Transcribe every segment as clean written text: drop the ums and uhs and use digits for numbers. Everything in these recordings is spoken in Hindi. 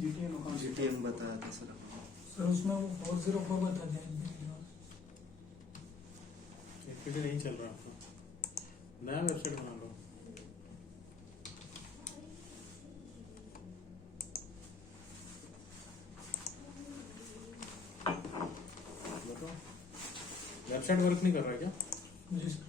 जीटीएम अकाउंट जीटीएम बताया था सर। सर उसमें वो 404 बता दिया एफपीडी नहीं चल रहा आपका, नया वेबसाइट बना लो। बताओ, वेबसाइट वर्क नहीं कर रहा है क्या? जी सर।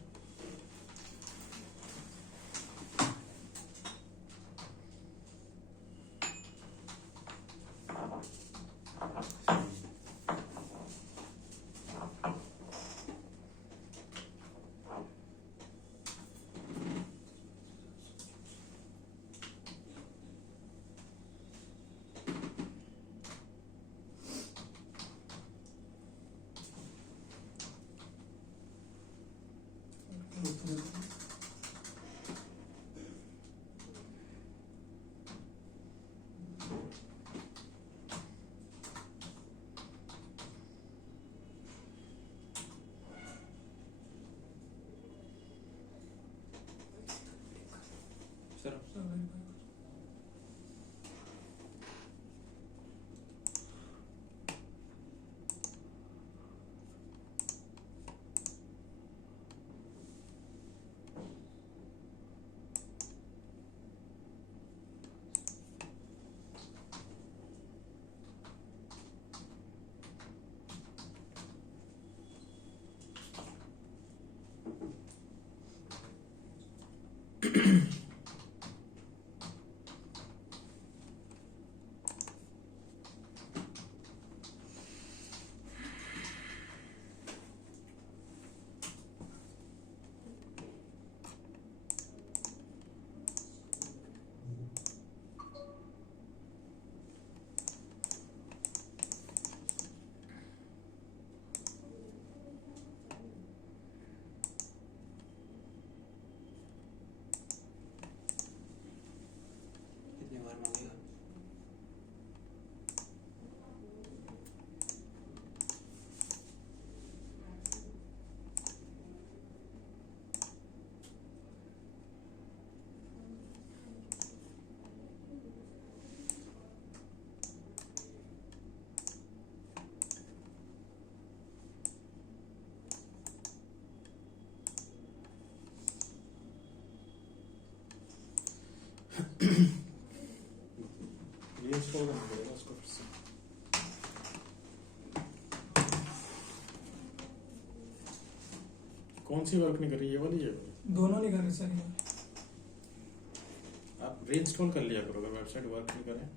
सर कितनी बार मांगेगा? रीइंस्टॉल करना पड़ेगा उसको फिर से। कौन सी वर्क नहीं कर रही, ये वाली है? दोनों नहीं कर रहे सर ये। आप रीइंस्टॉल कर लिया करो अगर वेबसाइट वर्क नहीं करे।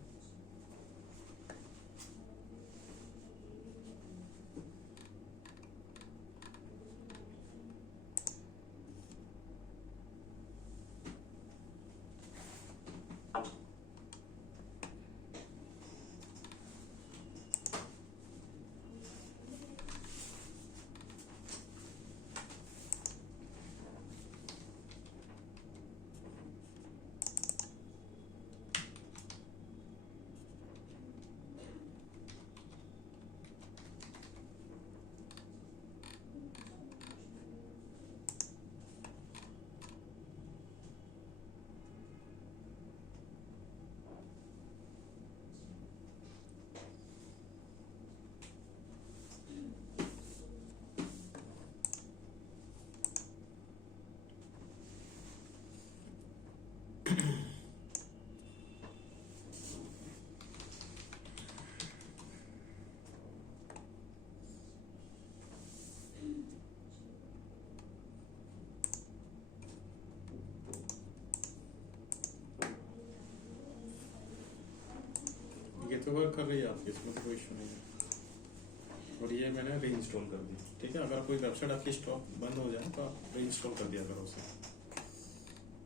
ये तो वर्क कर रही है आपकी, इसमें तो कोई इशू नहीं है। और ये मैंने रीइंस्टॉल कर दी, ठीक है। अगर कोई वेबसाइट आपकी स्टॉप बंद हो जाए तो आप रीइंस्टॉल कर दिया करो उसे।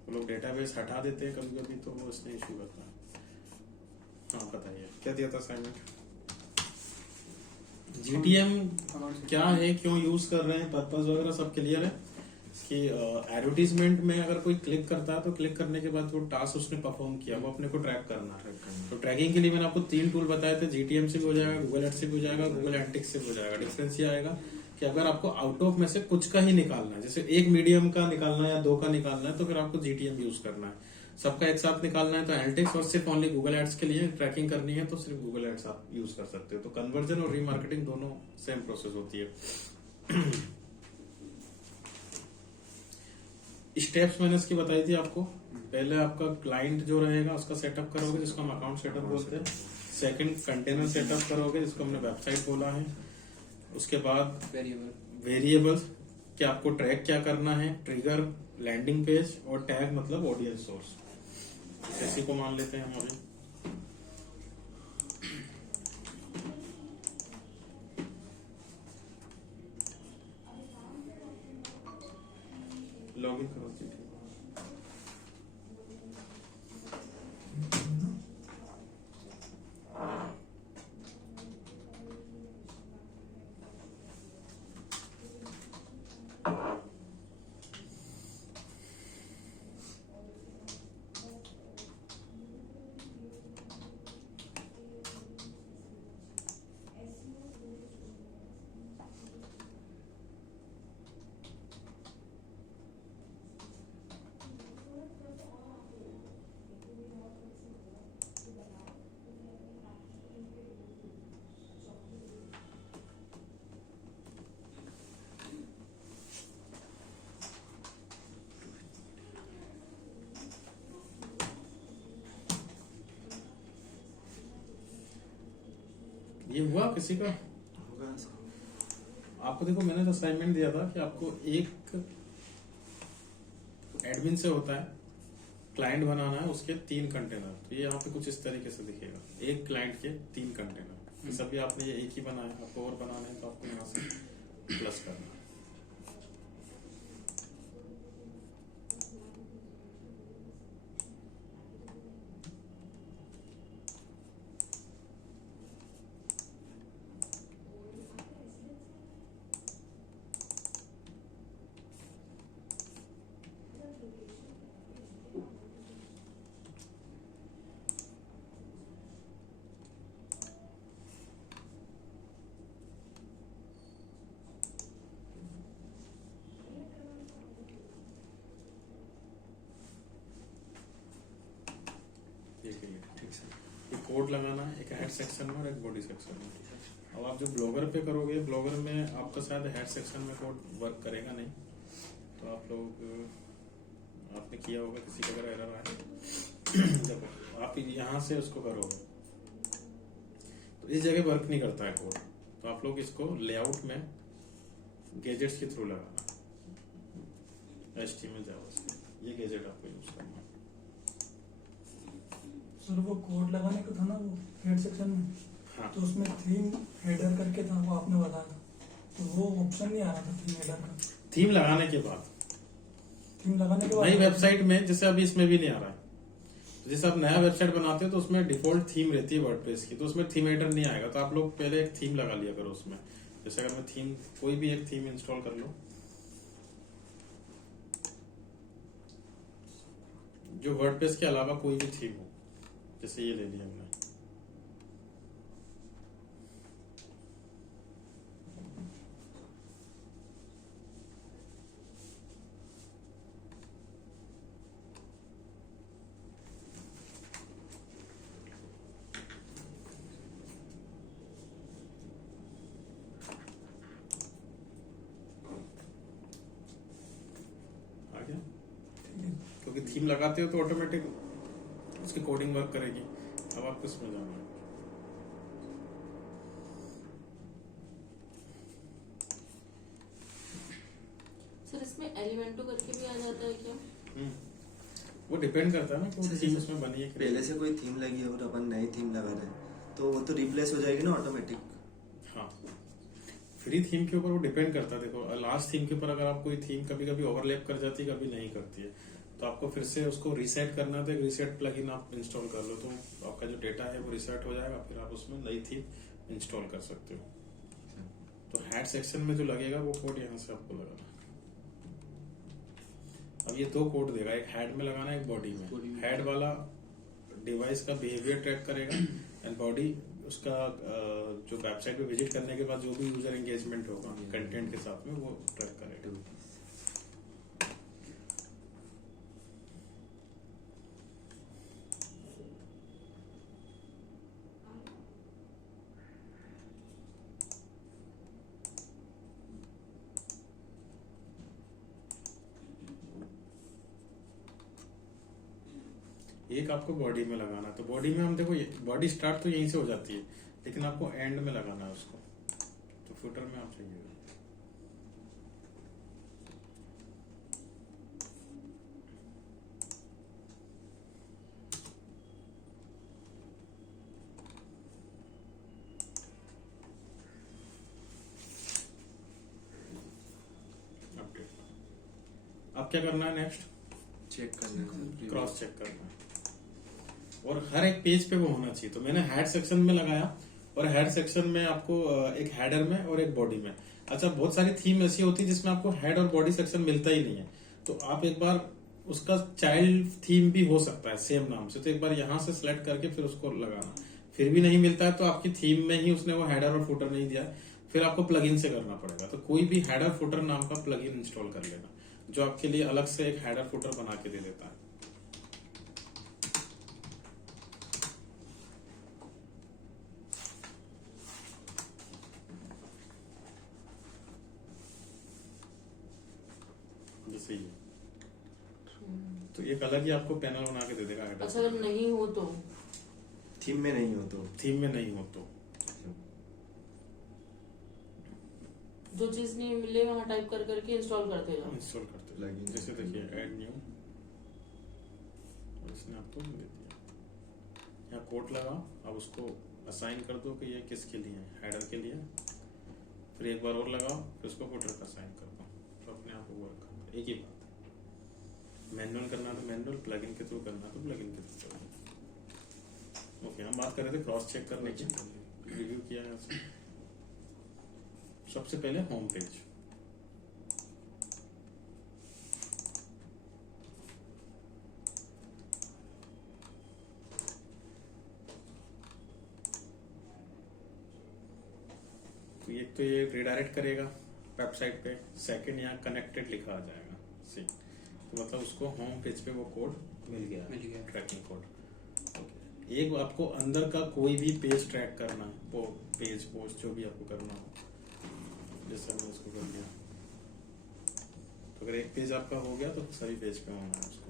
वो लोग डेटाबेस हटा देते हैं कभी कभी, तो वो इसमें इशू करता है। हाँ बताइए, क्या दिया था असाइनमेंट? जीटीएम क्या है, क्यों यूज कर रहे हैं, पर्पस वगैरह सब क्लियर है कि एडवर्टीजमेंट में अगर कोई क्लिक करता है तो क्लिक करने के बाद वो टास्क उसने परफॉर्म किया वो अपने को ट्रैक करना है। तो ट्रैकिंग के लिए मैंने आपको 3 टूल बताए थे, जीटीएम से भी हो जाएगा, गूगल एड्स से भी हो जाएगा, गूगल एनालिटिक्स से भी हो जाएगा। डिफरेंस ये आएगा कि अगर आपको आउट ऑफ में से कुछ का ही निकालना है, जैसे एक मीडियम का निकालना है या 2 का निकालना है, तो फिर आपको जीटीएम यूज करना है। सबका एक साथ निकालना है तो एनालिटिक्स, और सिर्फ ओनली गूगल एड्स के लिए ट्रैकिंग करनी है तो सिर्फ गूगल एड्स आप यूज कर सकते हो। तो कन्वर्जन और रीमार्केटिंग दोनों सेम प्रोसेस होती है। स्टेप्स मैंने इसकी बताई थी आपको। पहले आपका क्लाइंट जो रहेगा उसका सेटअप करोगे, जिसको हम अकाउंट सेटअप बोलते हैं। सेकंड कंटेनर सेटअप करोगे, जिसको हमने वेबसाइट बोला है। उसके बाद वेरिएबल्स कि आपको ट्रैक क्या करना है, ट्रिगर, लैंडिंग पेज और टैग मतलब ऑडियंस सोर्स। इसी को मान लेते हैं हम अभी। लॉगिन करो जी। ये हुआ किसी का? होगा ऐसा। आपको देखो, मैंने तो असाइनमेंट दिया था कि आपको एक एडमिन से होता है, क्लाइंट बनाना है, उसके 3 कंटेनर। तो ये यहाँ पे कुछ इस तरीके से दिखेगा, एक क्लाइंट के 3 कंटेनर। सभी आपने ये एक ही बनाया, आपको और बनाना है तो आपको यहाँ से प्लस करना है। एक कोड लगाना है, एक हेड सेक्शन में और एक बॉडी सेक्शन में। अब आप जो ब्लॉगर पे करोगे, ब्लॉगर में आपका शायद हेड सेक्शन में कोड वर्क करेगा नहीं, तो आप लोग आपने किया होगा, किसी का अगर एरर आए देखो आप यहाँ से उसको करोगे तो इस जगह वर्क नहीं करता है कोड। तो आप लोग इसको लेआउट में गैजेट्स के थ्रू लगाना, HTML जावा, ये गैजेट आपको यूज करना है। सर वो कोड लगाने का था ना वो हेड सेक्शन में, हाँ। तो उसमें थीम हेडर करके था, वो आपने बताया, तो वो ऑप्शन नहीं आ रहा था थीम हेडर का। थीम लगाने के बाद, थीम लगाने के बाद नई वेबसाइट में, जैसे अभी इसमें भी नहीं आ रहा है, तो जैसे आप नया वेबसाइट बनाते हो तो उसमें डिफॉल्ट थीम रहती है वर्डप्रेस की, तो उसमें थीम हेडर नहीं आएगा। तो आप लोग पहले एक थीम लगा लिया करो उसमें। जैसे अगर मैं थीम, कोई भी एक थीम इंस्टॉल कर लो जो वर्डप्रेस के अलावा कोई भी थीम हो, जैसे ये ले लिया हमने। आ गया? क्योंकि थीम लगाते हो तो ऑटोमेटिक उसकी कोडिंग वर्क करेगी। अब आपको इसमें जाना है। सर इसमें एलिमेंटो करके भी आ जाता है क्या? वो डिपेंड करता है ना कि वो थीम उसमें बनी है कि पहले से कोई थीम लगी है और अपन नई थीम लगा रहे हैं तो वो तो रिप्लेस हो जाएगी ना ऑटोमेटिक। हाँ, फ्री थीम के ऊपर वो डिपेंड करता है। देखो लास्ट थीम के ऊपर अगर आप कोई थीम कभी कभी ओवरलैप कर जाती है, कभी नहीं करती है, तो आपको फिर से उसको रीसेट करना है। तो रीसेट प्लगइन आप इंस्टॉल कर लो तो आपका जो डेटा है वो रीसेट हो जाएगा, फिर आप उसमें नई थीम इंस्टॉल कर सकते हो। तो हेड सेक्शन में जो लगेगा वो कोड यहाँ से आपको लगाना। अब ये 2 कोड देगा, एक हेड में लगाना है, एक बॉडी में। हेड वाला डिवाइस का बिहेवियर ट्रैक करेगा एंड बॉडी उसका जो वेबसाइट पे विजिट करने के बाद जो भी यूजर एंगेजमेंट होगा कंटेंट के साथ में वो ट्रैक करेगा। एक आपको बॉडी में लगाना है। तो बॉडी में हम देखो बॉडी स्टार्ट तो यहीं से हो जाती है, लेकिन आपको एंड में लगाना है उसको। तो फुटर में आप चाहिए अपडेट। अब क्या करना है नेक्स्ट? चेक करना है, क्रॉस चेक करना है, और हर एक पेज पे वो होना चाहिए। तो मैंने हेड सेक्शन में लगाया, और हेड सेक्शन में आपको एक हेडर में और एक बॉडी में। अच्छा, बहुत सारी थीम ऐसी होती है जिसमें आपको हेड और बॉडी सेक्शन मिलता ही नहीं है, तो आप एक बार उसका चाइल्ड थीम भी हो सकता है सेम नाम से, तो एक बार यहाँ से सिलेक्ट करके फिर उसको लगाना। फिर भी नहीं मिलता है तो आपकी थीम में ही उसने वो हेडर और फुटर नहीं दिया, फिर आपको प्लगइन से करना पड़ेगा। तो कोई भी हेडर फुटर नाम का प्लगइन इंस्टॉल कर लेना, जो आपके लिए अलग से एक हेडर फुटर बना के दे देता है। जैसे ये, तो एक अलग ही आपको पैनल बना के दे देगा हेडर। अच्छा, अगर नहीं हो तो थीम में नहीं हो तो, थीम में नहीं हो तो जो चीज नहीं मिले वहां टाइप कर करके इंस्टॉल करते जाओ। इंस्टॉल करते Plugin। जैसे देखिए ऐड न्यू, इसने आपको दे दिया, यहाँ कोड लगा, अब उसको असाइन कर दो कि ये किसके लिए है, हेडर के लिए। फिर एक बार और लगाओ, फिर उसको फुटर का असाइन कर दो, तो अपने आप वर्क करता है। एक ही बात है, मैनुअल करना तो मैनुअल, प्लगइन के थ्रू करना तो प्लगइन के थ्रू करना। ओके, हम बात कर रहे थे क्रॉस चेक करने की, रिव्यू किया है उसने। सबसे पहले होम पेज, तो एक तो ये रिडायरेक्ट करेगा वेबसाइट पे, सेकंड यहाँ कनेक्टेड लिखा आ जाएगा सी, तो मतलब उसको होम पेज पे वो कोड मिल गया ट्रैकिंग कोड। एक आपको अंदर का कोई भी पेज ट्रैक करना है, वो पेज पोस्ट जो भी आपको करना हो, जैसे हमने उसको कर दिया, तो अगर एक पेज आपका हो गया तो सभी पेज पे होना है उसको।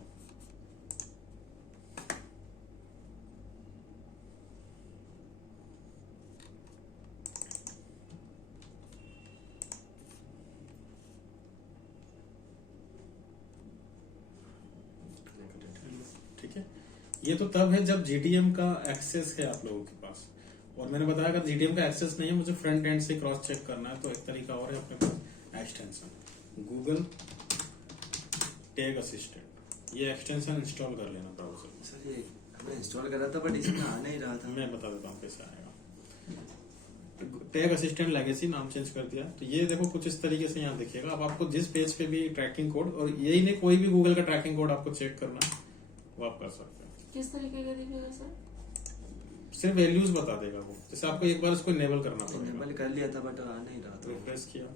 ठीक है, ये तो तब है जब GTM का एक्सेस है आप लोगों के पास। और मैंने बताया अगर GTM का एक्सेस नहीं है, मुझे फ्रंट एंड से क्रॉस चेक करना है, तो एक तरीका और है अपने पास एक्सटेंशन, गूगल टैग असिस्टेंट। ये एक्सटेंशन इंस्टॉल कर लेना ब्राउजर में। सर ये हमने इंस्टॉल करा था बट इसमें आ नहीं रहा था। मैं बता देता हूँ कैसे आएगा। टैग असिस्टेंट लेगेसी नाम चेंज कर दिया, तो ये देखो कुछ इस तरीके से यहाँ दिखेगा। अब आपको जिस पेज पे भी ट्रैकिंग कोड, और यही नहीं कोई भी गूगल का ट्रैकिंग कोड आपको चेक करना है, वो आप कर सकते हैं। किस तरीके का दिखेगा सर? सिर्फ वैल्यूज बता देगा वो, जैसे आपको एक बार उसको इनेबल करना इनेबल पड़ेगा। कर लिया था बट आ नहीं रहा था। रिफ्रेश किया,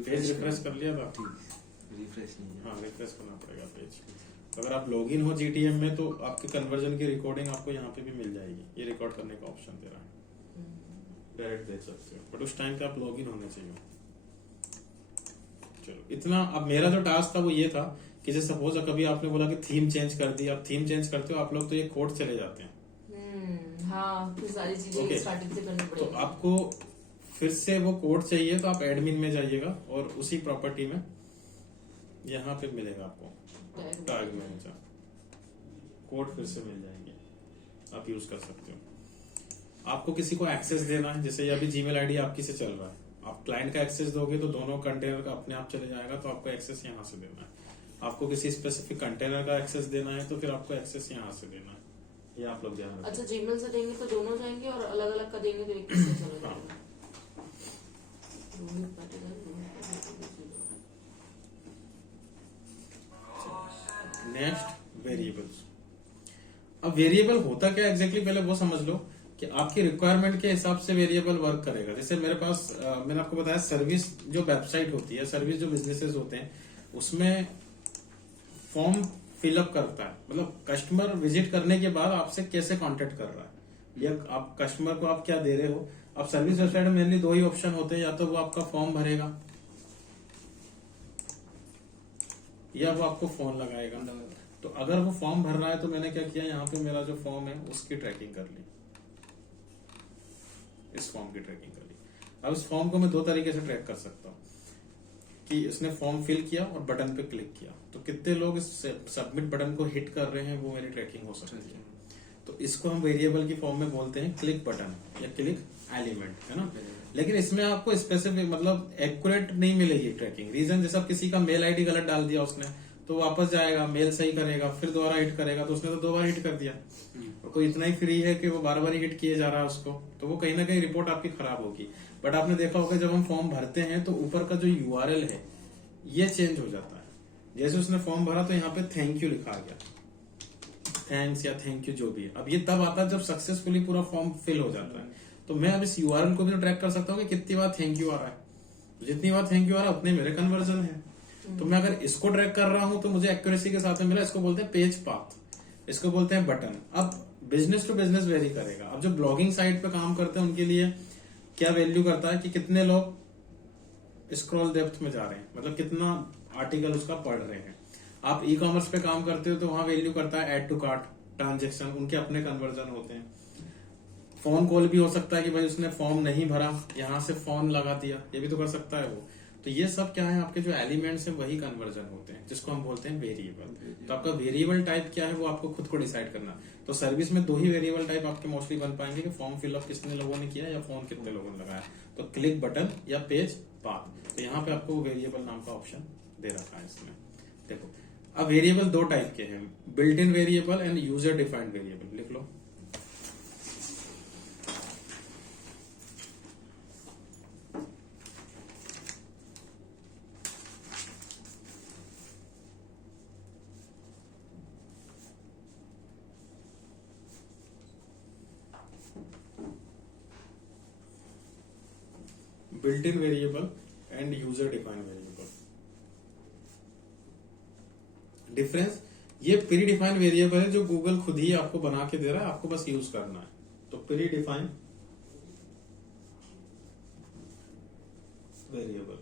पेज रिफ्रेश कर लिया था। रिफ्रेश नहीं है। हाँ, रिफ्रेश करना पड़ेगा पेज। अगर आप लॉगिन हो GTM में तो आपके कन्वर्जन की रिकॉर्डिंग आपको यहाँ पे भी मिल जाएगी, ये रिकॉर्ड करने का ऑप्शन दे रहा है, डायरेक्ट देख सकते हो, बट उस टाइम पे आप लॉगिन होने चाहिए। चलो इतना। अब मेरा जो टास्क था वो ये था कि जैसे सपोज कभी आपने बोला कि थीम चेंज कर दी, आप थीम चेंज करते हो आप लोग तो ये कोड चले जाते हैं। हाँ, फिर सारी चीजें Okay. स्टार्टिंग से करनी तो पड़ेगी। आपको फिर से वो कोड चाहिए तो आप एडमिन में जाइएगा, और उसी प्रॉपर्टी में यहाँ पे मिलेगा आपको टैग मैनेजर, कोड फिर से मिल जाएंगे, आप यूज कर सकते हो। आपको किसी को एक्सेस देना है, जैसे ये अभी जीमेल आईडी आपकी से चल रहा है, आप क्लाइंट का एक्सेस दोगे तो दोनों कंटेनर का अपने आप चले जाएगा, तो आपको एक्सेस यहाँ से देना है। आपको किसी स्पेसिफिक कंटेनर का एक्सेस देना है तो फिर आपको एक्सेस यहाँ से देना है, ये आप लोग ध्यान रखें। अच्छा, जीमेल से देंगे तो दोनों जाएंगे, और अलग अलग का देंगे तो एक से चला जाएगा। Rohit Patidar, next variables. अब वेरिएबल होता क्या एग्जैक्टली पहले वो समझ लो कि आपकी रिक्वायरमेंट के हिसाब से वेरिएबल वर्क करेगा। जैसे मेरे पास मैंने आपको बताया सर्विस जो वेबसाइट होती है, सर्विस जो बिजनेसेस होते हैं, उसमें फॉर्म फिलअप करता है, मतलब कस्टमर विजिट करने के बाद आपसे कैसे कांटेक्ट कर रहा है, या आप कस्टमर को आप क्या दे रहे हो। अब सर्विस वेबसाइट में मेनली दो ही ऑप्शन होते हैं, या तो वो आपका फॉर्म भरेगा, या वो आपको फोन लगाएगा। तो अगर वो फॉर्म भर रहा है तो मैंने क्या किया, यहाँ पे मेरा जो फॉर्म है उसकी ट्रैकिंग कर ली, इस फॉर्म की ट्रैकिंग कर ली। अब इस फॉर्म को मैं दो तरीके से ट्रैक कर सकता हूँ कि इसने फॉर्म फिल किया और बटन पे क्लिक किया, तो कितने लोग इस सबमिट बटन को हिट कर रहे हैं वो मेरी ट्रैकिंग हो सकती है। तो इसको हम वेरिएबल की फॉर्म में बोलते हैं क्लिक बटन या क्लिक एलिमेंट, है ना। लेकिन इसमें आपको स्पेसिफिक मतलब एक्यूरेट नहीं मिलेगी ट्रैकिंग। रीजन, जैसा किसी का मेल आईडी गलत डाल दिया उसने तो वापस जाएगा, मेल सही करेगा, फिर दोबारा हिट करेगा, तो उसने तो 2 बार हिट कर दिया। और कोई इतना ही फ्री है कि वो बार बार हिट किए जा रहा है उसको, तो वो कहीं ना कहीं रिपोर्ट आपकी खराब होगी। बट आपने देखा होगा जब हम फॉर्म भरते हैं तो ऊपर का जो यूआरएल है ये चेंज हो जाता है। जैसे उसने फॉर्म भरा तो यहाँ पे थैंक यू लिखा गया, थैंक्स या थैंक यू जो भी है। अब ये तब आता है जब सक्सेसफुली पूरा फॉर्म फिल हो जाता है। तो मैं अब इस यूआरएल को भी तो ट्रैक कर सकता हूँ कि कितनी बार थैंक यू आ रहा है। जितनी बार थैंक यू आ रहा है उतने मेरे कन्वर्जन है। तो मैं अगर इसको ट्रैक कर रहा हूं तो मुझे एक्यूरेसी के साथ में मिला। इसको बोलते हैं पेज पाथ, इसको बोलते हैं बटन। अब बिजनेस टू बिजनेस वेरी करेगा। अब जो ब्लॉगिंग साइट पे काम करते हैं उनके लिए क्या वैल्यू करता है कि कितने लोग स्क्रॉल डेप्थ में जा रहे हैं, मतलब कितना आर्टिकल उसका पढ़ रहे हैं। आप ई कॉमर्स पे काम करते हो तो वहां वैल्यू करता है ऐड टू कार्ट, ट्रांजेक्शन, उनके अपने कन्वर्जन होते हैं। फोन कॉल भी हो सकता है कि भाई उसने फॉर्म नहीं भरा, यहां से फोन लगा दिया, ये भी तो कर सकता है वो। तो ये सब क्या है, आपके जो एलिमेंट्स हैं वही कन्वर्जन होते हैं, जिसको हम बोलते हैं वेरिएबल। तो आपका वेरिएबल टाइप क्या है वो आपको खुद को डिसाइड करना। तो सर्विस में 2 ही वेरिएबल टाइप आपके मोस्टली बन पाएंगे कि फॉर्म फिलअप कितने लोगों ने किया या फोन कितने लोगों ने लगाया। तो क्लिक बटन या पेज पाथ, तो यहाँ पे आपको वेरिएबल नाम का ऑप्शन दे रखा है इसमें। देखो अब वेरिएबल 2 टाइप के हैं, built in variable and user defined variable. लिख लो। Built in variable and user defined variable. Difference, ये प्री डिफाइंड वेरिएबल है जो गूगल खुद ही आपको बना के दे रहा है, आपको बस यूज करना है। तो pre defined variable,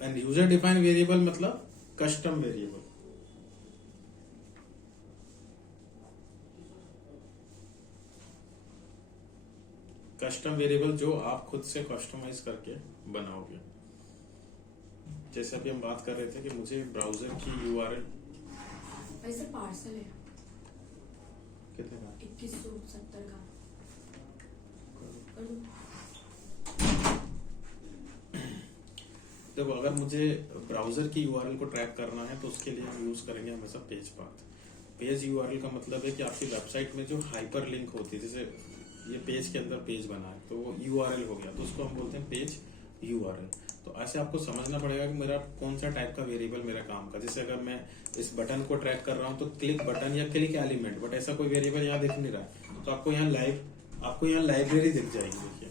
and user defined variable मतलब कस्टम वेरिएबल। कस्टम वेरिएबल जो आप खुद से कस्टमाइज करके बनाओगे। जैसे अभी हम बात कर रहे थे कि मुझे ब्राउजर की यूआरएल, वैसे पार्सल है कितने का 2170 का कर दो। देखो, अगर मुझे ब्राउजर की यूआरएल को ट्रैक करना है तो उसके लिए हम यूज करेंगे हमेशा पेज पाथ। पेज यूआरएल का मतलब है कि आपकी वेबसाइट में जो हाइपर लिंक होती है, जैसे ये पेज के अंदर पेज बना है तो वो यूआरएल हो गया, तो उसको हम बोलते हैं पेज यूआरएल। तो ऐसे आपको समझना पड़ेगा कि मेरा कौन सा टाइप का वेरिएबल मेरा काम का। जैसे अगर मैं इस बटन को ट्रैक कर रहा हूँ तो क्लिक बटन या क्लिक एलिमेंट, बट ऐसा कोई वेरिएबल यहाँ दिख नहीं रहा है। तो आपको यहाँ लाइब्रेरी दिख जाएगी। देखिए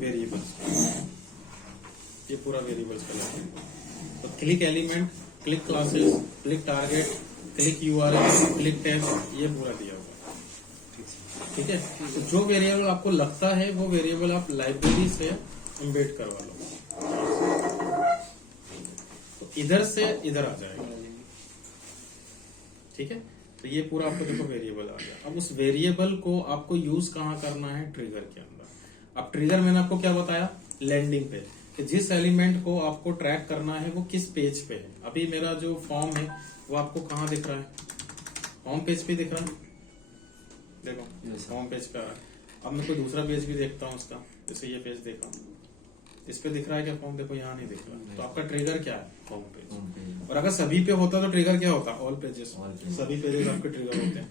वेरिएबल्स, ये पूरा वेरिएबल्स का है। तो click element, click classes, click target, click URL, click tag, ये पूरा दिया होगा। ठीक है, तो जो वेरिएबल आपको लगता है वो वेरिएबल आप लाइब्रेरी से एम्बेड करवा लो, तो इधर से इधर आ जाएगा। ठीक है, तो ये पूरा आपको देखो वेरिएबल आ गया। अब उस वेरिएबल को आपको यूज कहाँ करना है, ट्रिगर के अंदर। अब ट्रिगर मैंने आपको क्या बताया, लैंडिंग पेज, कि जिस एलिमेंट को आपको ट्रैक करना है वो किस पेज पे है। अभी मेरा जो फॉर्म है वो आपको कहाँ दिख रहा है, होम पेज पे दिख रहा है। देखो होम पेज पे आ रहा है। अब मैं कोई दूसरा पेज भी देखता हूँ उसका, जैसे ये पेज देखा, इस पे दिख रहा है क्या फॉर्म, देखो यहाँ नहीं दिख रहा। तो आपका ट्रिगर क्या है, होम पेज। और अगर सभी पे होता तो ट्रिगर क्या होता, ऑल पेजेस। सभी पेजेस आपके ट्रिगर होते हैं।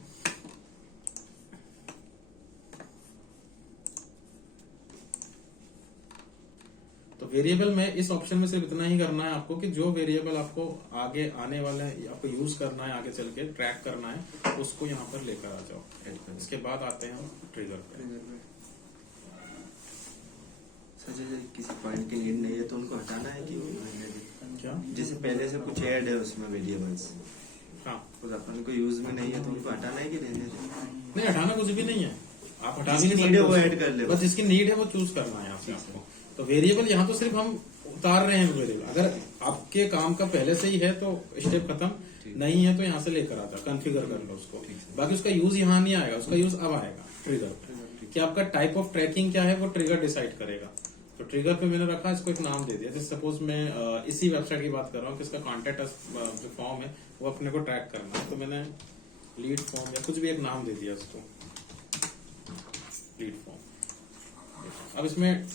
तो वेरिएबल में इस ऑप्शन में सिर्फ इतना ही करना है आपको कि जो वेरिएबल आपको आगे आने वाला है, आपको यूज करना है, आगे चल के ट्रैक करना है, उसको यहाँ पर लेकर आ जाओ। इसके बाद आते हैं हम ट्रिगर पे। सर किसी पॉइंट की नीड नहीं है तो उनको हटाना है कि क्या, जैसे पहले से कुछ ऐड है उसमें वेरिएबल्स। हाँ और अपन को यूज में नहीं है तो उनको हटाना है कि रहने दें? नहीं, हटाना कुछ भी नहीं है, आप हटा भी जिसकी नहीं need है सकते वो उसको। ऐड कर ले बस जिसकी नीड है वो चूज करना है यहाँ से आपको। तो वेरिएबल यहाँ तो सिर्फ हम उतार रहे हैं वेरिएबल, अगर आपके काम का पहले से ही है तो स्टेप खत्म, नहीं है तो यहाँ से लेकर आता कॉन्फ़िगर कर लो उसको। बाकी उसका यूज यहाँ नहीं आएगा, उसका यूज अब आएगा ट्रिगर, कि आपका टाइप ऑफ ट्रैकिंग क्या है वो ट्रिगर डिसाइड करेगा। तो ट्रिगर पे मैंने रखा, इसको एक नाम दे दिया। जैसे सपोज मैं इसी वेबसाइट की बात कर रहा हूँ कि इसका कॉन्टेक्ट जो फॉर्म है वो अपने को ट्रैक करना है, तो मैंने लीड फॉर्म या कुछ भी एक नाम दे दिया इसको, लीड फॉर्म। अब इसमें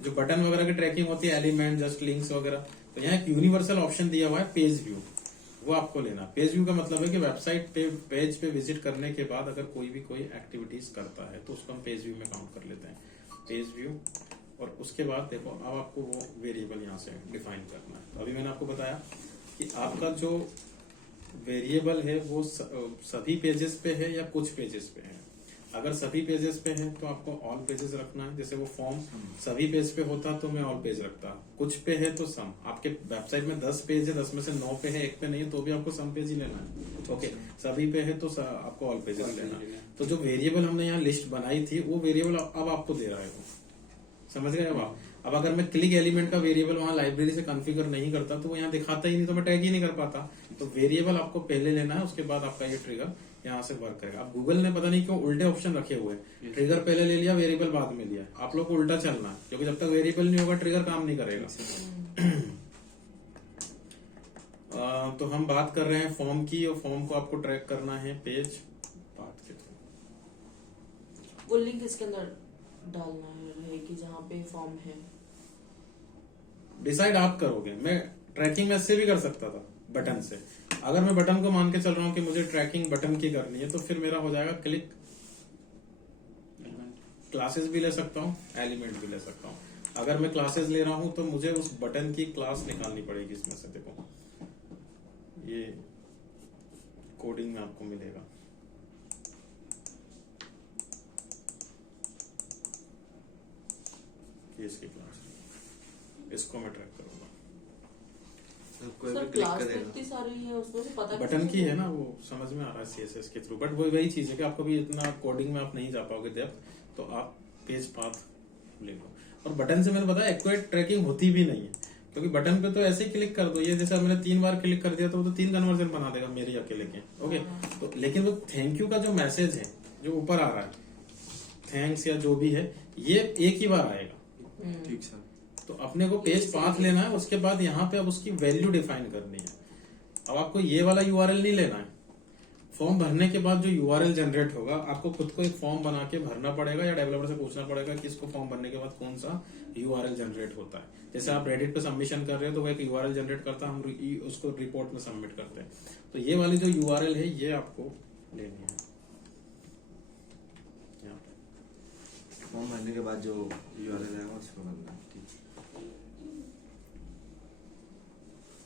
जो बटन वगैरह की ट्रैकिंग होती है, एलिमेंट, जस्ट लिंक्स वगैरह, तो यहाँ एक यूनिवर्सल ऑप्शन दिया हुआ है पेज व्यू, वो आपको लेना। पेज व्यू का मतलब है कि वेबसाइट पे पेज पे विजिट करने के बाद अगर कोई भी कोई एक्टिविटीज करता है तो उसको हम पेज व्यू में काउंट कर लेते हैं, पेज व्यू। और उसके बाद देखो अब आपको वो वेरिएबल यहाँ से डिफाइन करना है। तो अभी मैंने आपको बताया कि आपका जो वेरिएबल है वो सभी पेजेस पे है या कुछ पेजेस पे है। अगर सभी पेजेस पे है तो आपको ऑल पेजेस रखना है। जैसे वो फॉर्म सभी पेज पे होता तो मैं ऑल पेज रखता, कुछ पे है तो सम। आपके वेबसाइट में 10 पेज है, 10 में से 9 पे है, 1 पे नहीं है, तो भी आपको सम पेज ही लेना है। ओके, सभी पे है तो आपको ऑल पेजेस लेना है। तो जो वेरिएबल हमने यहाँ लिस्ट बनाई थी वो वेरिएबल अब आपको दे रहा है वो, समझ गए अब आप। अब अगर मैं क्लिक एलिमेंट का वेरिएबल वहां लाइब्रेरी से कॉन्फ़िगर नहीं करता तो वो यहाँ दिखाता ही नहीं, तो मैं टैग ही नहीं कर पाता। तो वेरिएबल आपको पहले लेना है, उसके बाद आपका ये ट्रिगर यहाँ से वर्क करेगा। अब गूगल ने पता नहीं क्यों उल्टे ऑप्शन रखे हुए हैं, ट्रिगर पहले ले लिया, वेरिएबल बाद में लिया। आप लोग को उल्टा चलना है, क्योंकि जब तक वेरिएबल नहीं होगा ट्रिगर काम नहीं करेगा। तो हम बात कर रहे हैं फॉर्म की, और फॉर्म को आपको ट्रैक करना है पेज पाथ के थ्रू। वो लिंक इसके अंदर डालना है कि जहाँ पे फॉर्म है, डिसाइड आप करोगे। मैं ट्रैकिंग में इससे भी कर सकता था बटन से। अगर मैं बटन को मान के चल रहा हूं कि मुझे ट्रैकिंग बटन की करनी है तो फिर मेरा हो जाएगा क्लिक, क्लासेस भी ले सकता हूं, एलिमेंट भी ले सकता हूं। अगर मैं क्लासेस ले रहा हूं तो मुझे उस बटन की क्लास निकालनी पड़ेगी इसमें से। देखो ये कोडिंग में आपको मिलेगा, ये इसकी क्लास, इसको मैं ट्रैक करूंगा। कोई भी सर क्लिक क्लास तो करेगा इतनी सारी है, उसमें से पता बटन की है ना, वो समझ में आ रहा है सीएसएस के थ्रू। बट वो वही चीज है कि आपको भी इतना कोडिंग में आप नहीं जा पाओगे डेप्थ, तो आप पेज पाथ ले लो। और बटन से मैंने बताया एक्यूरेट ट्रैकिंग होती भी नहीं है, क्योंकि बटन पे तो ऐसे ही क्लिक कर दो। ये जैसे मैंने 3 बार क्लिक कर दिया तो वो तो 3 कन्वर्जन बना देगा मेरे अकेले के। ओके, तो लेकिन वो थैंक यू का जो मैसेज है जो ऊपर आ रहा है, थैंक्स या जो भी है, ये एक ही बार आएगा। ठीक सर। तो अपने को पेज पाथ लेना है, उसके बाद यहाँ पे अब उसकी वैल्यू डिफाइन करनी है। अब आपको ये वाला यूआरएल नहीं लेना है। फॉर्म भरने के बाद जो यूआरएल जनरेट होगा, आपको खुद को एक फॉर्म बना के भरना पड़ेगा या डेवलपर से पूछना पड़ेगा कि इसको फॉर्म भरने के बाद कौन सा यूआरएल जनरेट होता है। जैसे आप रेडिट पे सबमिशन कर रहे हो तो वो एक यूआरएल जनरेट करता है, हम उसको रिपोर्ट में सबमिट करते हैं। तो ये वाली जो यूआरएल है ये आपको लेनी है। फॉर्म भरने के बाद जो यूआरएल आएगा उसको भरना है। ठीक।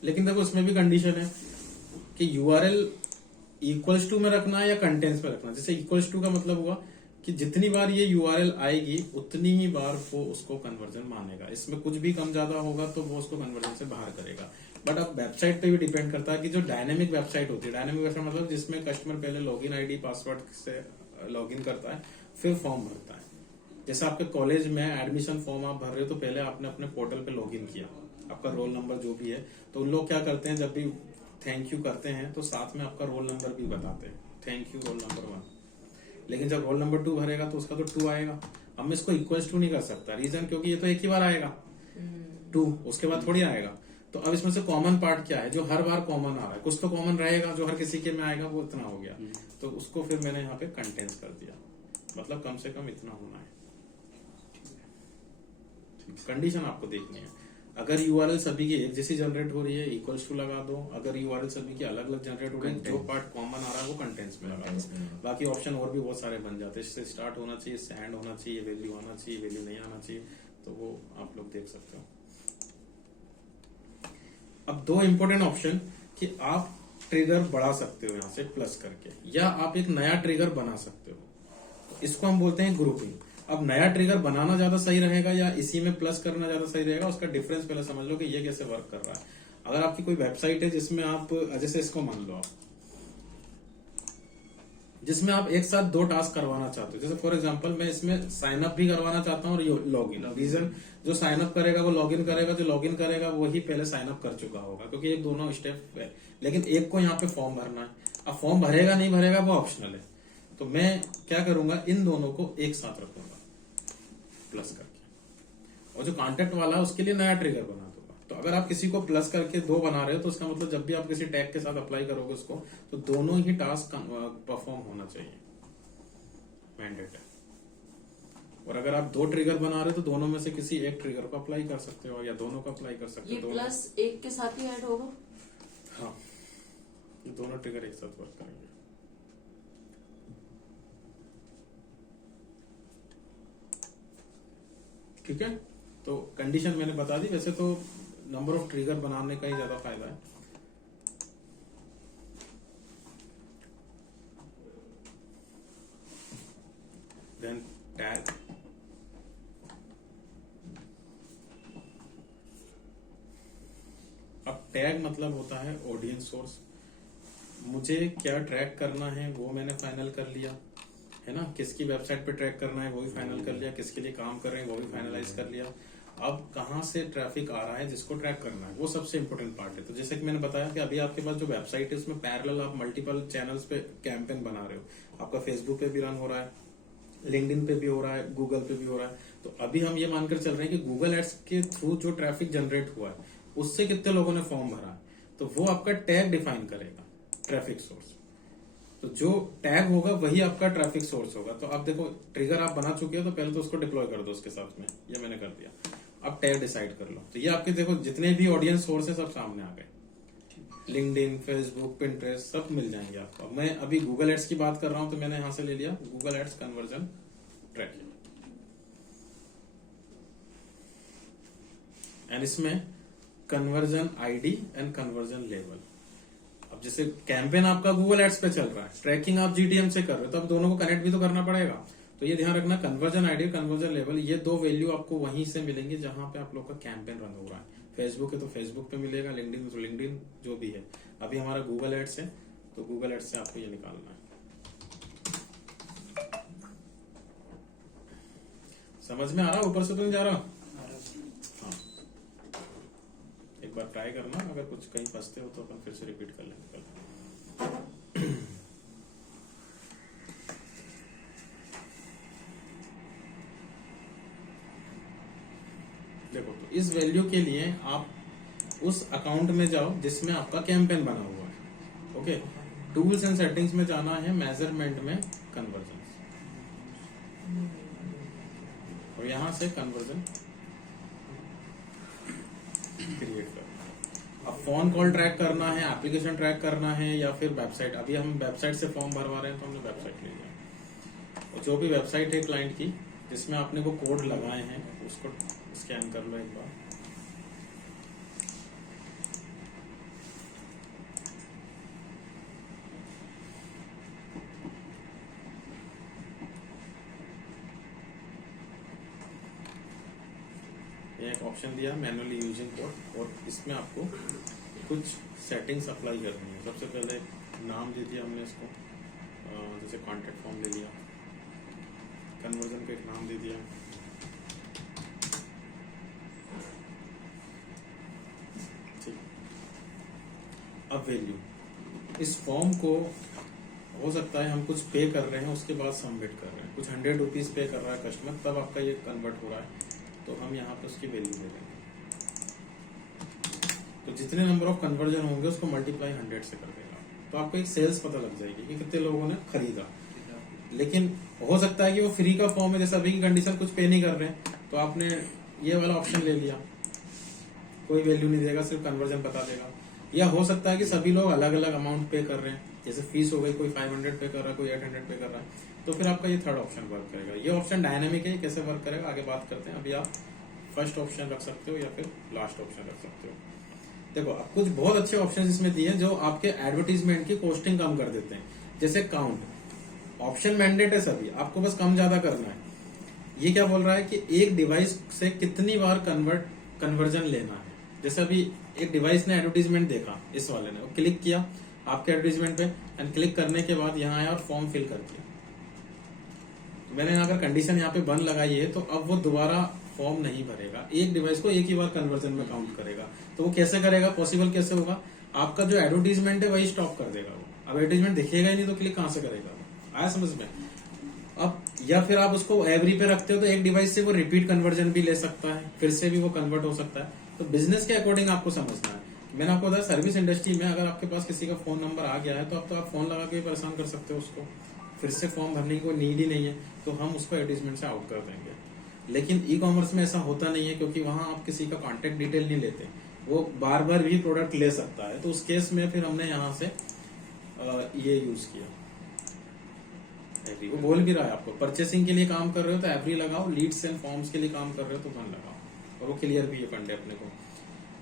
लेकिन देखो इसमें भी कंडीशन है कि यूआरएल इक्वल्स टू में रखना है या कंटेंट्स में रखना। जैसे इक्वल्स टू का मतलब हुआ कि जितनी बार ये यूआरएल आएगी उतनी ही बार वो उसको कन्वर्जन मानेगा। इसमें कुछ भी कम ज्यादा होगा तो वो उसको कन्वर्जन से बाहर करेगा। बट अब वेबसाइट पे भी डिपेंड करता है कि जो डायनेमिक वेबसाइट होती है, डायनेमिक वेबसाइट मतलब जिसमें कस्टमर पहले लॉगिन आईडी पासवर्ड से लॉगिन करता है फिर फॉर्म भरता है। जैसे आपके कॉलेज में एडमिशन फॉर्म आप भर रहे हो तो पहले आपने अपने पोर्टल पे लॉगिन किया, आपका रोल नंबर जो भी है, तो उन लोग क्या करते हैं जब भी थैंक यू करते हैं तो साथ में आपका रोल नंबर भी बताते हैं, थैंक यू रोल नंबर 1। लेकिन जब रोल नंबर 2 भरेगा तो उसका तो 2 आएगा। अब मैं इसको इक्वल्स टू नहीं कर सकता, रीजन क्योंकि ये तो एक ही बार आएगा 2, उसके बाद थोड़ी आएगा। तो अब इसमें से कॉमन पार्ट क्या है जो हर बार कॉमन आ रहा है, कुछ तो कॉमन रहेगा जो हर किसी के में आएगा, वो इतना हो गया। तो उसको फिर मैंने यहाँ पे कंटेंट्स कर दिया, मतलब कम से कम इतना होना है। कंडीशन आपको देखनी है। अगर यूआरएल सभी की एक जैसी जनरेट हो रही है इक्वल्स टू लगा दो, अगर यूआरएल सभी की अलग अलग जनरेट हो रही है जो पार्ट कॉमन आ रहा है वो कंटेंट्स में लगा दो। बाकी ऑप्शन और भी बहुत सारे बन जाते हैं, इससे स्टार्ट होना चाहिए, इससे एंड होना चाहिए, वैल्यू आना चाहिए, वैल्यू नहीं आना चाहिए, तो वो आप लोग देख सकते हो। अब 2 इंपॉर्टेंट ऑप्शन कि आप ट्रिगर बढ़ा सकते हो यहाँ से प्लस करके, या आप एक नया ट्रिगर बना सकते हो। इसको हम बोलते हैं ग्रुपिंग। अब नया ट्रिगर बनाना ज्यादा सही रहेगा या इसी में प्लस करना ज्यादा सही रहेगा, उसका डिफरेंस पहले समझ लो कि ये कैसे वर्क कर रहा है। अगर आपकी कोई वेबसाइट है जिसमें आप, जैसे इसको मान लो आप, जिसमें आप एक साथ 2 टास्क करवाना चाहते हो। जैसे फॉर एग्जांपल मैं इसमें साइन अप भी करवाना चाहता हूँ और लॉगिन। रीजन, जो साइन अप करेगा वो लॉगिन करेगा, जो लॉगिन करेगा वही पहले साइन अप कर चुका होगा, क्योंकि ये दोनों स्टेप है। लेकिन एक को यहाँ पे फॉर्म भरना है। अब फॉर्म भरेगा नहीं भरेगा वो ऑप्शनल है। तो मैं क्या करूंगा, इन दोनों को एक साथ रखूंगा प्लस करके, और जो कॉन्टेक्ट वाला है उसके लिए नया ट्रिगर बना दूंगा। तो अगर आप किसी को प्लस करके 2 बना रहे हो तो उसका मतलब जब भी आप किसी टैग के साथ अप्लाई करोगे उसको, तो दोनों ही टास्क परफॉर्म होना चाहिए, मैंडेट है। और अगर आप 2 ट्रिगर बना रहे हो तो दोनों में से किसी एक ट्रिगर को अप्लाई कर सकते हो या दोनों को अप्लाई कर सकते ये हो। प्लस 1 के साथ ही ऐड होगा। हाँ, ये दोनों ट्रिगर एक साथ वर्क करेंगे। ठीक है, तो कंडीशन मैंने बता दी। वैसे तो नंबर ऑफ ट्रिगर बनाने का ही ज्यादा फायदा है। देन टैग, अब टैग मतलब होता है ऑडियंस सोर्स। मुझे क्या ट्रैक करना है वो मैंने फाइनल कर लिया है ना, किसकी वेबसाइट पे ट्रैक करना है वो भी फाइनल कर लिया, किसके लिए काम कर रहे हैं वो भी फाइनलाइज कर लिया। अब कहाँ से ट्रैफिक आ रहा है जिसको ट्रैक करना है वो सबसे इंपॉर्टेंट पार्ट है। तो जैसे कि मैंने बताया कि अभी आपके पास जो वेबसाइट है उसमें पैरेलल आप मल्टीपल चैनल्स पे कैंपेन बना रहे हो। आपका फेसबुक पे भी रन हो रहा है, लिंक्डइन पे भी हो रहा है, गूगल पे भी हो रहा है। तो अभी हम ये मानकर चल रहे हैं कि गूगल एड्स के थ्रू जो ट्रैफिक जनरेट हुआ है उससे कितने लोगों ने फॉर्म भरा है, तो वो आपका टैग डिफाइन करेगा ट्रैफिक सोर्स। तो जो टैग होगा वही आपका ट्रैफिक सोर्स होगा। तो आप देखो ट्रिगर आप बना चुके हो तो पहले तो उसको डिप्लॉय कर दो उसके साथ में, ये मैंने कर दिया। अब टैग डिसाइड कर लो। तो ये आपके देखो जितने भी ऑडियंस सोर्स है सब सामने आ गए, लिंक्डइन, फेसबुक, पिंटरेस्ट सब मिल जाएंगे आपको। मैं अभी गूगल एड्स की बात कर रहा हूं तो मैंने यहां से ले लिया Google ads conversion tracking, and इसमें conversion ID and conversion level. अब जैसे कैंपेन आपका गूगल एड्स पे चल रहा है, ट्रैकिंग आप जीटीएम से कर रहे हो, तो अब दोनों को कनेक्ट भी तो करना पड़ेगा। तो ये ध्यान रखना, कन्वर्जन आईडी, कन्वर्जन लेवल, ये 2 वैल्यू आपको वहीं से मिलेंगे जहां पे आप लोग का कैंपेन रन हो रहा है। फेसबुक है तो फेसबुक पे मिलेगा, लिंक्डइन तो लिंक्डइन, जो भी है। अभी हमारा गूगल एड्स है तो गूगल एड्स से आपको ये निकालना है। समझ में आ रहा, ऊपर से तो नहीं जा रहा? हाँ, एक बार ट्राई करना, अगर कुछ कहीं फंसते हो तो अपन फिर से रिपीट कर लेंगे कल। देखो, तो इस वैल्यू के लिए आप उस अकाउंट में जाओ जिसमें आपका कैंपेन बना हुआ है। ओके, टूल्स एंड सेटिंग्स में जाना है, मेजरमेंट में कन्वर्जन, और यहां से कन्वर्जन क्रिएट करना। अब फोन कॉल ट्रैक करना है, एप्लीकेशन ट्रैक करना है, या फिर वेबसाइट। अभी हम वेबसाइट से फॉर्म भरवा रहे हैं तो हमने वेबसाइट ले लिया। और जो भी वेबसाइट है क्लाइंट की जिसमें आपने वो कोड लगाए हैं उसको स्कैन कर लो एक बार। एक ऑप्शन दिया मैनुअली यूजिंग कोड, और इसमें आपको कुछ सेटिंग्स अप्लाई करनी है। सबसे पहले नाम दे दिया हमने इसको, जैसे कॉन्टेक्ट फॉर्म ले लिया, कन्वर्जन का एक नाम दे दिया, ठीक। अब वैल्यू, इस फॉर्म को हो सकता है हम कुछ पे कर रहे हैं उसके बाद सबमिट कर रहे हैं, कुछ 100 रुपीज पे कर रहा है कस्टमर, तब आपका ये कन्वर्ट हो रहा है, तो हम यहाँ पे उसकी वैल्यू दे देंगे। तो जितने नंबर ऑफ कन्वर्जन होंगे उसको मल्टीप्लाई 100 से कर देगा, तो आपको एक सेल्स पता लग जाएगी कि कितने लोगों ने खरीदा। लेकिन हो सकता है कि वो फ्री का फॉर्म है, जैसे अभी की कंडीशन कुछ पे नहीं कर रहे हैं, तो आपने ये वाला ऑप्शन ले लिया, कोई वैल्यू नहीं देगा, सिर्फ कन्वर्जन बता देगा। या हो सकता है कि सभी लोग अलग अलग अमाउंट पे कर रहे हैं, जैसे फीस हो गई, कोई 500 पे कर रहा है, कोई 800 पे कर रहा है, तो फिर आपका ये थर्ड ऑप्शन वर्क करेगा। ये ऑप्शन डायनामिक है, कैसे वर्क करेगा आगे बात करते हैं। अभी आप फर्स्ट ऑप्शन रख सकते हो या फिर लास्ट ऑप्शन रख सकते हो। देखो, अब कुछ बहुत अच्छे ऑप्शन इसमें दिए हैं जो आपके एडवर्टीजमेंट की कॉस्टिंग कम कर देते हैं। जैसे काउंट, ऑप्शन मैंडेट है सभी, आपको बस कम ज्यादा करना है। ये क्या बोल रहा है कि एक डिवाइस से कितनी बार कन्वर्जन लेना है। जैसे अभी एक डिवाइस ने एडवर्टीजमेंट देखा, इस वाले ने, वो क्लिक किया आपके एडवर्टीजमेंट पे, एंड क्लिक करने के बाद यहाँ आया और फॉर्म फिल कर दिया। मैंने अगर कंडीशन यहाँ पे बंद लगाई है तो अब वो दोबारा फॉर्म नहीं भरेगा, एक डिवाइस को एक ही बार कन्वर्जन में काउंट करेगा। तो वो कैसे करेगा, पॉसिबल कैसे होगा, आपका जो एडवर्टीजमेंट है वही स्टॉप कर देगा वो। अब एडवर्टीजमेंट दिखेगा ही नहीं तो क्लिक कहां से करेगा वो, आया समझ में। अब या फिर आप उसको एवरी पे रखते हो तो एक डिवाइस से वो रिपीट कन्वर्जन भी ले सकता है, फिर से भी वो कन्वर्ट हो सकता है। तो बिजनेस के अकॉर्डिंग आपको समझना है। मैंने आपको बताया सर्विस इंडस्ट्री में अगर आपके पास किसी का फोन नंबर आ गया है तो अब तो आप फोन लगा के परेशान कर सकते हो उसको, फिर से फॉर्म भरने की कोई नीड ही नहीं है, तो हम उसको एडवर्टीजमेंट से आउट कर देंगे। लेकिन ई कॉमर्स में ऐसा होता नहीं है, क्योंकि वहां आप किसी का कॉन्टेक्ट डिटेल नहीं लेते, वो बार बार भी प्रोडक्ट ले सकता है। तो उस केस में फिर हमने यहाँ से ये यूज किया एवरी। वो बोल भी रहा है आपको, परचेसिंग के लिए काम कर रहे हो तो एवरी लगाओ, लीड्स एंड फॉर्म्स के लिए काम कर रहे हो तो वन लगाओ, और वो क्लियर भी है फंडे अपने को।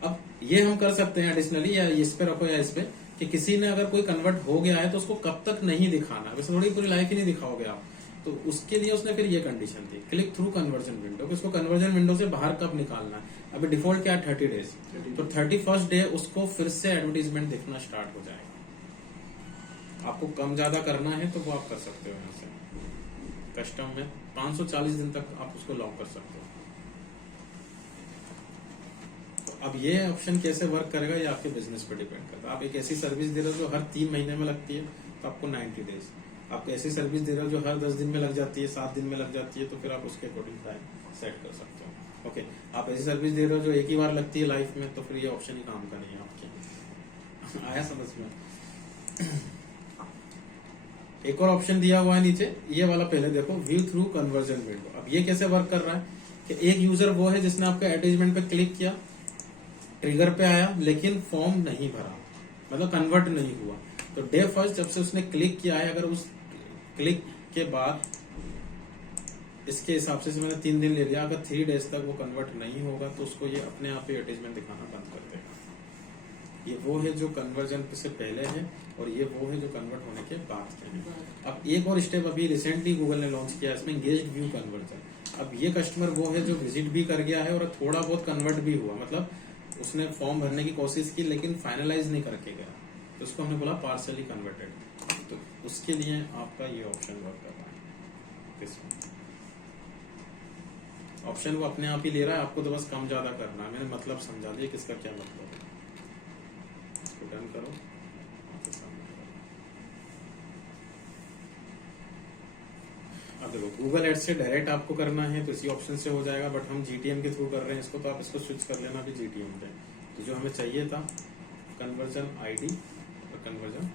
अब ये हम कर सकते हैं एडिशनली, या इस पे रखो या इस पे, कि किसी ने अगर कोई कन्वर्ट हो गया है तो उसको कब तक नहीं दिखाना, वैसे थोड़ी पूरी लाइफ ही नहीं दिखाओगे आप। तो उसके लिए उसने फिर ये कंडीशन थी, क्लिक थ्रू कन्वर्जन विंडो, कि उसको कन्वर्जन विंडो से बाहर कब निकालना है। अभी डिफॉल्ट क्या है 30 डेज, तो 31st डे उसको फिर से एडवर्टीजमेंट दिखना स्टार्ट हो जाएगा। आपको कम ज्यादा करना है तो वो आप कर सकते हो, यहाँ से कस्टम में 540 दिन तक आप उसको लॉक कर सकते हो। तो अब ये ऑप्शन कैसे वर्क करेगा ये आपके बिजनेस पर डिपेंड करता है। आप एक ऐसी सर्विस दे रहे हो जो हर 3 महीने में लगती है तो आपको 90 डेज, आप ऐसी सर्विस दे रहे हो जो हर 10 दिन में लग जाती है, 7 दिन में लग जाती है, तो फिर आप उसके अकॉर्डिंग टाइम सेट कर सकते हो। ओके, आप ऐसी सर्विस दे रहे हो जो एक ही बार लगती है लाइफ में, तो फिर ये ऑप्शन ही काम का नहीं है आपके। आया समझ में। एक और ऑप्शन दिया हुआ है नीचे, ये वाला पहले देखो, व्यू थ्रू कन्वर्जन विंडो। अब ये कैसे वर्क कर रहा है कि एक यूजर वो है जिसने आपके एडवर्टाइजमेंट पे क्लिक किया, ट्रिगर पे आया, लेकिन फॉर्म नहीं भरा, मतलब कन्वर्ट नहीं हुआ। तो डे फर्स्ट जब से उसने क्लिक किया है, अगर उस क्लिक के बाद इसके हिसाब से मैंने 3 दिन ले लिया, अगर 3 डेज तक वो कन्वर्ट नहीं होगा तो उसको ये अपने आप ही एडवर्टाइजमेंट दिखाना बंद कर देगा। ये वो है जो कन्वर्जन से पहले है, और ये वो है जो कन्वर्ट होने के बाद है। अब एक और स्टेप अभी रिसेंटली गूगल ने लॉन्च किया, इसमें एंगेज्ड व्यू कन्वर्जन। अब ये कस्टमर वो है जो विजिट भी कर गया है और थोड़ा बहुत कन्वर्ट भी हुआ, मतलब उसने फॉर्म भरने की कोशिश की लेकिन फाइनलाइज नहीं करके गया, तो उसको हमने बोला पार्सली कन्वर्टेड। तो उसके लिए आपका ये ऑप्शन वर्क कर रहा है। ऑप्शन वो अपने आप ही ले रहा है, आपको तो बस कम ज्यादा करना है। मैंने मतलब समझा दिया किसका क्या मतलब है। इसको डन करो, अब देखो गूगल एड्स से डायरेक्ट आपको करना है तो इसी ऑप्शन से हो जाएगा, बट हम जीटीएम के थ्रू कर रहे हैं इसको, तो आप इसको स्विच कर लेना भी जीटीएम पे। तो जो हमें चाहिए था कन्वर्जन आईडी और कन्वर्जन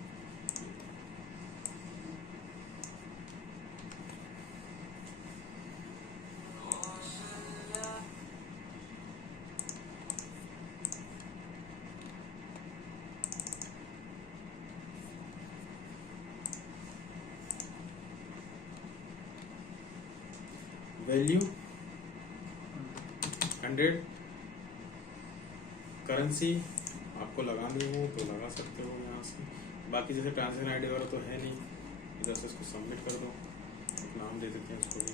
वैल्यू 100, करेंसी आपको लगानी हो तो लगा सकते हो यहाँ से। बाकी जैसे ट्रांजेक्शन आईडी वगैरह तो है नहीं, इधर से इसको सबमिट कर दो, एक नाम दे देते हैं इसको भी।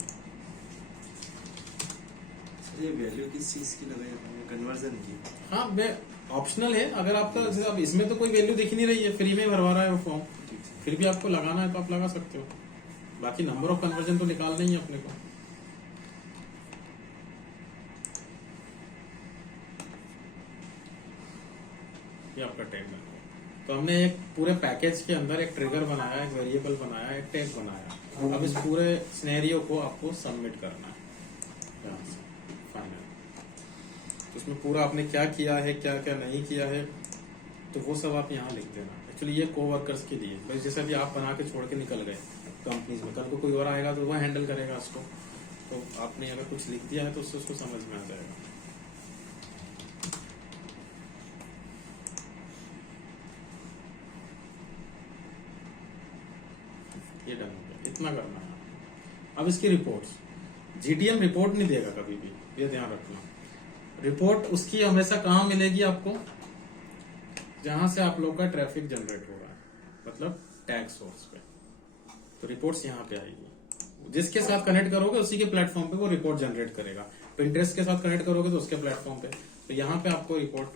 ये वैल्यू किस चीज की लगाई आपने, कन्वर्जन की? हाँ ऑप्शनल है, अगर आपका जैसे अब इसमें तो कोई वैल्यू दिख नहीं रही है, फ्री में भरवा रहा है वो फॉर्म, फिर भी आपको लगाना है तो आप लगा सकते हो। बाकी नंबर ऑफ कन्वर्जन तो निकालना ही है अपने को। ये आपका टैग बन गया। तो हमने एक पूरे पैकेज के अंदर एक ट्रिगर बनाया, एक वेरिएबल बनाया, एक टैग बनाया। अब इस पूरे सिनेरियो को आपको सबमिट करना है यहाँ से फाइनल। तो उसमें पूरा आपने क्या किया है, क्या क्या नहीं किया है, तो वो सब आप यहाँ लिख देना। एक्चुअली ये कोवर्कर्स के लिए, बस जैसा भी आप बना के छोड़ के निकल गए कंपनीज में, कल को कोई और आएगा तो वो हैंडल करेगा उसको। तो आपने अगर कुछ लिख दिया है तो उससे उसको समझ में आ जाएगा। ये डन हो गया, इतना करना है। अब इसकी रिपोर्ट्स, जीटीएम रिपोर्ट नहीं देगा कभी भी, ये ध्यान रखना। रिपोर्ट उसकी हमेशा कहाँ मिलेगी आपको, जहां से आप लोग का ट्रैफिक जनरेट हो रहा है, मतलब टैग सोर्स पे। तो रिपोर्ट्स यहाँ पे आएगी, जिसके साथ कनेक्ट करोगे उसी के प्लेटफॉर्म पे वो रिपोर्ट जनरेट करेगा। पिंटरेस्ट के साथ कनेक्ट करोगे तो उसके प्लेटफॉर्म पे, तो यहाँ पे आपको रिपोर्ट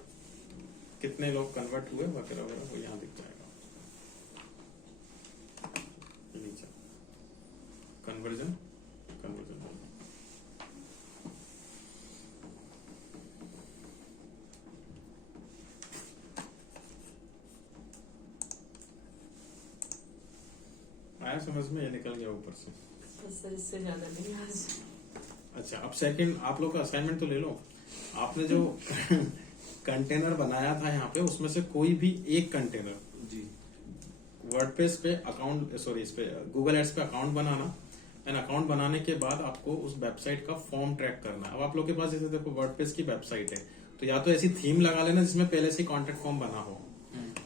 कितने लोग कन्वर्ट हुए वगैरह वगैरह वो यहाँ दिख जाएगा। कन्वर्जन आया समझ में, ये निकल गया ऊपर से। तो सर इससे ज्यादा नहीं आज। अच्छा, अब सेकंड आप लोग का असाइनमेंट तो ले लो। आपने जो कंटेनर बनाया था यहाँ पे, उसमें से कोई भी एक कंटेनर जी वर्डप्रेस पे अकाउंट, सॉरी इस पे गूगल एड्स पे अकाउंट बनाना, एंड अकाउंट बनाने के बाद आपको उस वेबसाइट का फॉर्म ट्रैक करना है। अब आप लोग के पास जैसे देखो वर्डप्रेस की वेबसाइट है, तो या तो ऐसी थीम लगा लेना जिसमें पहले से कॉन्टेक्ट फॉर्म बना हो,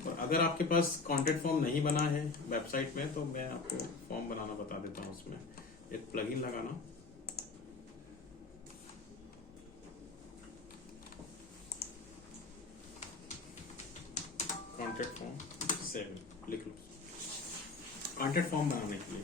और अगर आपके पास कॉन्टेक्ट फॉर्म नहीं बना है वेबसाइट में, तो मैं आपको फॉर्म बनाना बता देता हूँ। उसमें एक प्लगइन लगाना, कॉन्टेक्ट फॉर्म 7 लिख लो, कॉन्टेक्ट फॉर्म बनाने के लिए।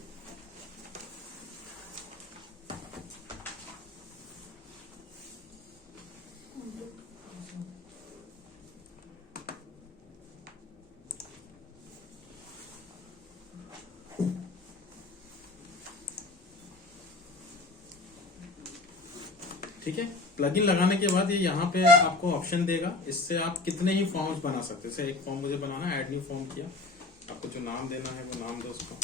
ठीक है, प्लगइन लगाने के बाद ये यहाँ पे आपको ऑप्शन देगा, इससे आप कितने ही फॉर्म्स बना सकते हो। जैसे एक फॉर्म मुझे बनाना है, ऐड न्यू फॉर्म किया, आपको जो नाम देना है वो नाम दो उसको।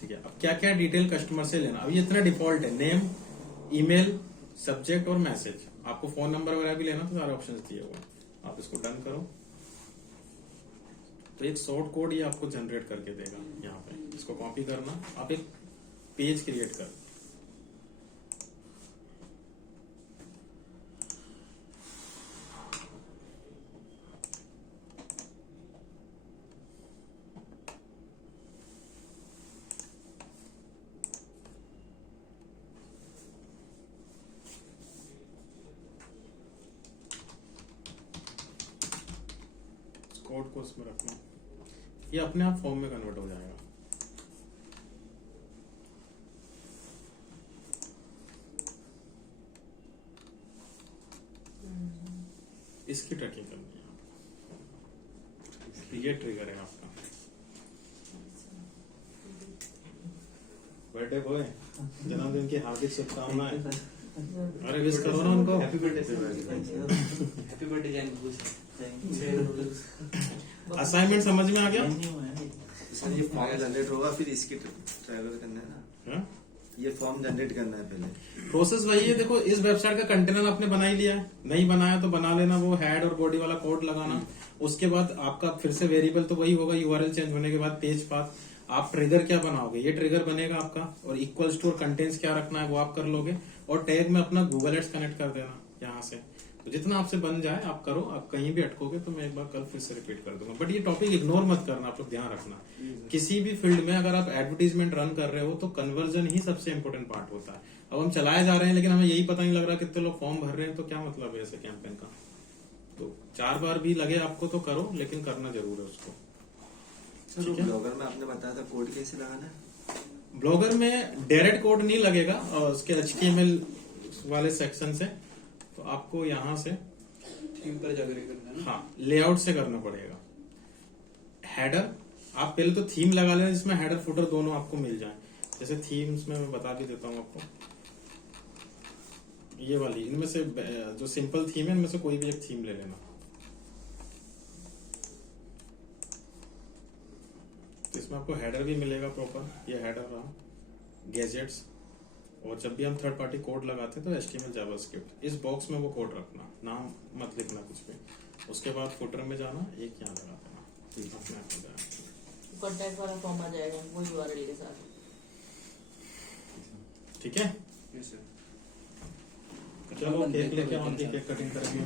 ठीक है, अब क्या क्या डिटेल कस्टमर से लेना, अब ये इतना डिफॉल्ट है, नेम, ईमेल, सब्जेक्ट और मैसेज। आपको फोन नंबर वगैरह भी लेना तो सारे ऑप्शन दिए हुए, आप इसको डन करो तो एक शॉर्ट कोड ये आपको जनरेट करके देगा। यहाँ पे इसको कॉपी करना, आप एक पेज क्रिएट कर, कोड को उसमें रखना, ये अपने आप फॉर्म में कन्वर्ट हो जाएगा। इसकी ट्रैकिंग करनी है, ये ट्रिगर है आपका। बर्थडे बॉय, जन्मदिन की हार्दिक शुभकामनाएं। अरे विश करो ना उनको, हैप्पी बर्थडे असाइनमेंट समझ में आ गया? सर ये फॉर्म जनरेट होगा, फिर इसकी ट्रैवल करना है ना, हाँ? ये फॉर्म जनरेट करना है पहले। प्रोसेस वही है। देखो, इस वेबसाइट का कंटेनर आपने बना ही लिया है, नहीं बनाया तो बना लेना, वो हेड और बॉडी वाला कोड लगाना। उसके बाद आपका फिर से वेरिएबल तो वही होगा, यूआरएल चेंज होने के बाद पेज पाथ। आप ट्रिगर क्या बनाओगे, ये ट्रिगर बनेगा आपका, और इक्वल्स टू और कंटेंट्स क्या रखना है वो आप कर लोगे, और टैग में अपना गूगल एड्स कनेक्ट कर देना यहाँ से। तो जितना आपसे बन जाए आप करो, आप कहीं भी अटकोगे तो मैं एक बार कल फिर से रिपीट कर दूंगा। बट ये टॉपिक इग्नोर मत करना, आप लोग ध्यान रखना। किसी भी फील्ड में अगर आप एडवर्टीजमेंट रन कर रहे हो तो कन्वर्जन ही सबसे इंपॉर्टेंट पार्ट होता है। अब हम चलाए जा रहे हैं लेकिन हमें यही पता नहीं लग रहा कितने लोग फॉर्म भर रहे हैं, तो क्या मतलब है ऐसे कैंपेन का। तो 4 बार भी लगे आपको तो करो, लेकिन करना जरूर है उसको। सर ब्लॉगर में आपने बताया था कोड कैसे लगाना है? ब्लॉगर में डायरेक्ट कोड नहीं लगेगा, और उसके HTML वाले सेक्शन से, तो आपको यहाँ से थीम पर जाकर करना है ना। हाँ, लेआउट से करना पड़ेगा। हेडर आप पहले तो थीम लगा लेना जिसमें हेडर फुटर दोनों आपको मिल जाए। जैसे थीम्स में मैं बता भी देता हूँ आपको, ये वाली, इनमें से जो सिंपल थीम है इनमें से कोई भी एक थीम ले लेना। तो इसमें आपको हेडर भी मिलेगा प्रॉपर, ये हेडर रहा, गैजेट्स, और जब भी हम थर्ड पार्टी कोड लगाते हैं तो HTML जावास्क्रिप्ट, इस बॉक्स में वो कोड रखना, नाम मत लिखना कुछ भी। उसके बाद फुटर में जाना, एक यहाँ लगा देना, अपने आप हो जाएगा। कॉन्टैक्ट वाला फॉर्म आ जाएगा वो यूआरएल के साथ। ठीक है, यस सर। चलो केक लेके आओ, केक कटिंग करेंगे।